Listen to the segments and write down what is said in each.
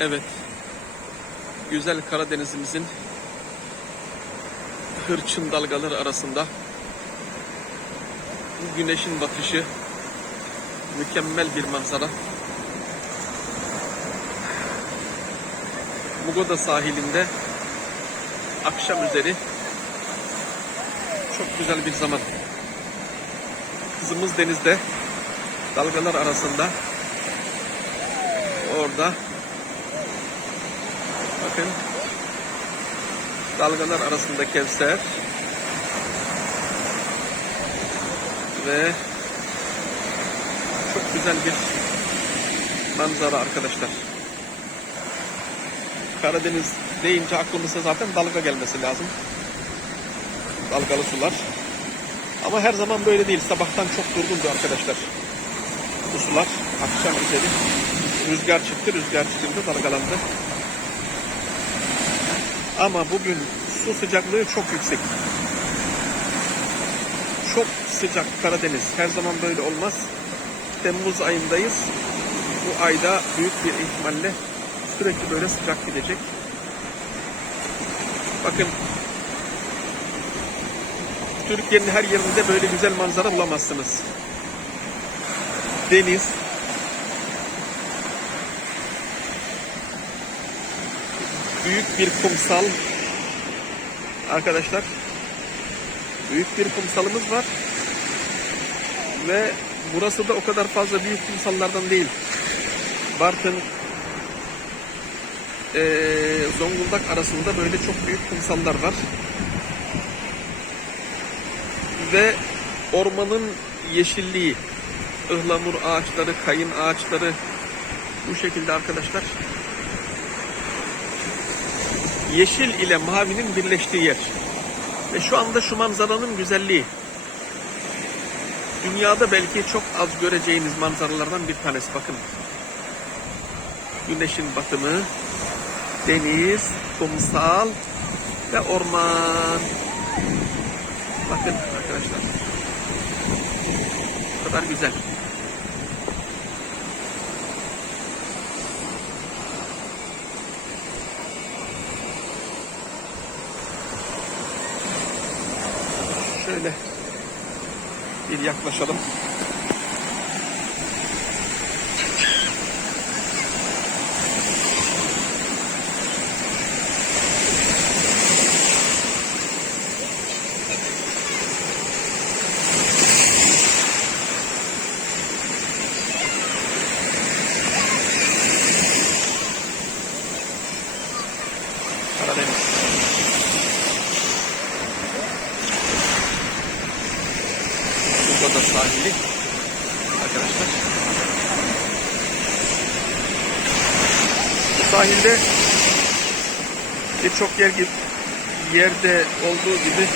Evet. Güzel Karadenizimizin hırçın dalgaları arasında bu güneşin batışı mükemmel bir manzara. Mugoda sahilinde akşam üzeri çok güzel bir zaman. Kızımız denizde dalgalar arasında orada bakın dalgalar arasında Kevser ve çok güzel bir manzara arkadaşlar. Karadeniz deyince aklımıza zaten dalga gelmesi lazım. Dalgalı sular. Ama her zaman böyle değil. Sabahtan çok durgundu arkadaşlar. Bu sular akşam üzeri rüzgar çıktı. Rüzgar çıkınca dalgalandı. Ama bugün su sıcaklığı çok yüksek. Çok sıcak Karadeniz. Her zaman böyle olmaz. Temmuz ayındayız. Bu ayda büyük bir ihtimalle sürekli böyle sıcak gidecek. Bakın Türkiye'nin her yerinde böyle güzel manzara bulamazsınız. Deniz, büyük bir kumsal. Arkadaşlar büyük bir kumsalımız var. Ve burası da o kadar fazla büyük kumsallardan değil. Bartın eee, Zonguldak arasında böyle çok büyük kumsallar var. Ve ormanın yeşilliği ıhlamur ağaçları, kayın ağaçları bu şekilde arkadaşlar yeşil ile mavinin birleştiği yer. Ve şu anda şu manzaranın güzelliği. Dünyada belki çok az göreceğiniz manzaralardan bir tanesi. Bakın. Güneşin batımı, deniz, kumsal ve orman. Bakın arkadaşlar. Bu kadar güzel. Şöyle bir yaklaşalım. Karadeniz. Burada sahili arkadaşlar. Bu sahilde birçok yer gibi yerde olduğu gibi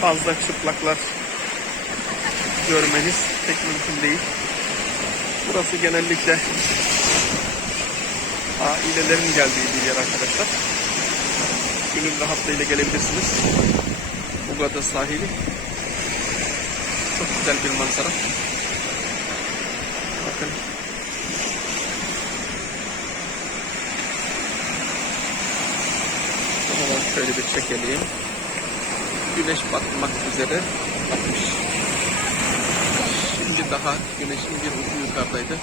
fazla çıplaklar görmeniz pek mümkün değil. Burası genellikle ailelerin geldiği bir yer arkadaşlar. Gönül rahatlığıyla gelebilirsiniz. Bugada sahili çok güzel bir manzara. Bakın. Buradan şöyle bir çekelim. Güneş batmak üzere batmış. Şimdi daha güneşin bir ucu yukarıdaydı.